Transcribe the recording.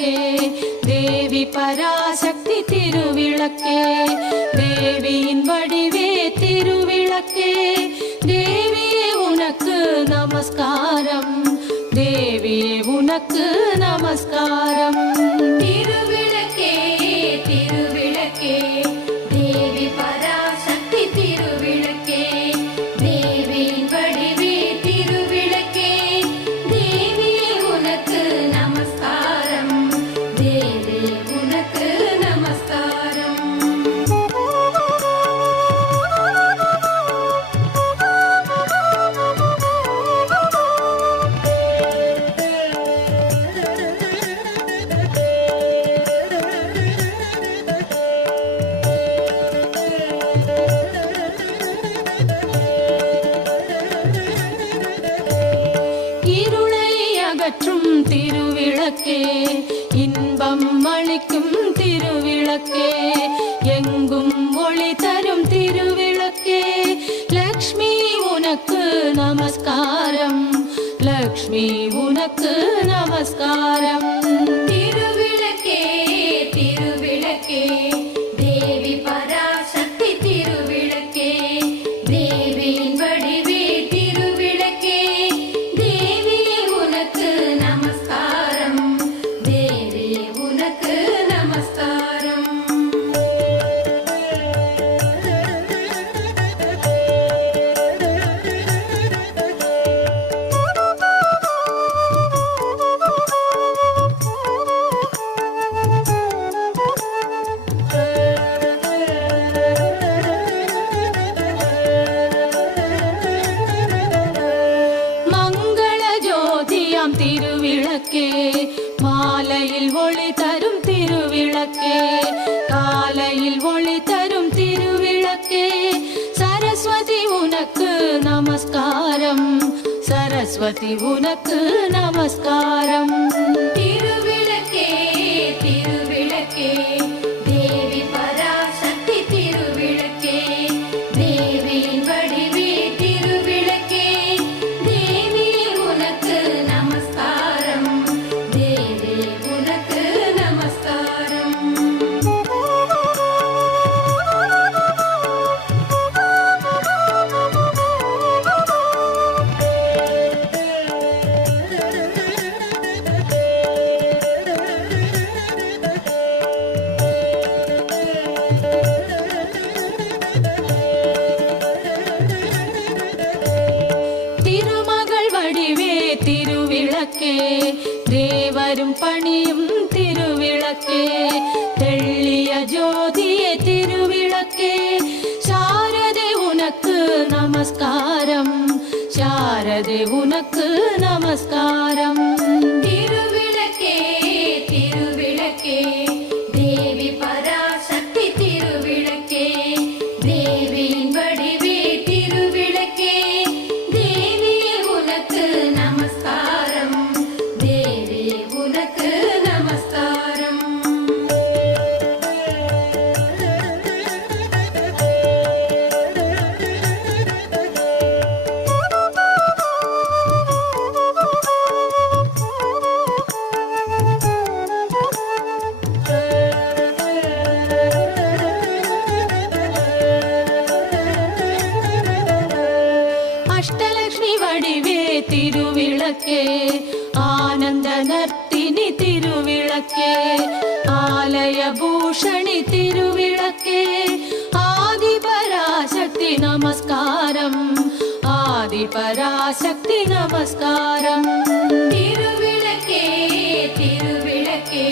திருவிளக்கே தேவி பராசக்தி திருவிளக்கே தேவியின் வடிவே திருவிளக்கே தேவியே உனக்கு நமஸ்காரம் தேவியே உனக்கு நமஸ்காரம் திருவிளக்கே திருவிளக்கே தேவி பராசக்தி திருவிளக்கே தேவியின் வடிவே திருவிளக்கே தேவியே உனக்கு நமஸ்காரம் தேவி உனக்கு நமஸ்காரம் அகற்றும் திருவிளக்கே இன்பம் அளிக்கும் திருவிளக்கே எங்கும் ஒளி தரும் திருவிளக்கே லக்ஷ்மி உனக்கு நமஸ்காரம் லக்ஷ்மி உனக்கு நமஸ்காரம் திருவிளக்கே திருவிளக்கே தேவி பராசக்தி திருவிளக்கே தேவியின் வடிவே திருவிளக்கே தேவியே உனக்கு நமஸ்காரம் தேவி உனக்கு நமஸ்காரம் திருவிளக்கே மாலையில் ஒளி தரும் திருவிளக்கே காலையில் ஒளி தரும் திருவிளக்கே சரஸ்வதி உனக்கு நமஸ்காரம் சரஸ்வதி உனக்கு நமஸ்காரம் திருவிளக்கே திருவிளக்கே தேவி பராசக்தி திருவிளக்கே தேவியின் வடிவே திருவிளக்கே தேவியே உனக்கு நமஸ்காரம் தேவி உனக்கு நமஸ்காரம் திருமகள் வடிவே திருவிளக்கே தேவரும் பணியும் திருவிளக்கே தெள்ளிய ஜோதியே திருவிளக்கே சாரதே உனக்கு நமஸ்காரம் சாரதே உனக்கு நமஸ்காரம் திருவிளக்கே திருவிளக்கே தேவி பராசக்தி திருவிளக்கே தேவியின் வடிவே திருவிளக்கே தேவியே உனக்கு நமஸ்காரம் தேவி உனக்கு நமஸ்காரம் அஷ்டலக்ஷ்மி வடிவே திருவிளக்கே ஆனந்த நர்த்தினி திருவிளக்கே ஆலய பூஷணி திருவிளக்கே ஆதி பராசக்தி நமஸ்காரம் ஆதி பராசக்தி நமஸ்காரம் திருவிளக்கே திருவிளக்கே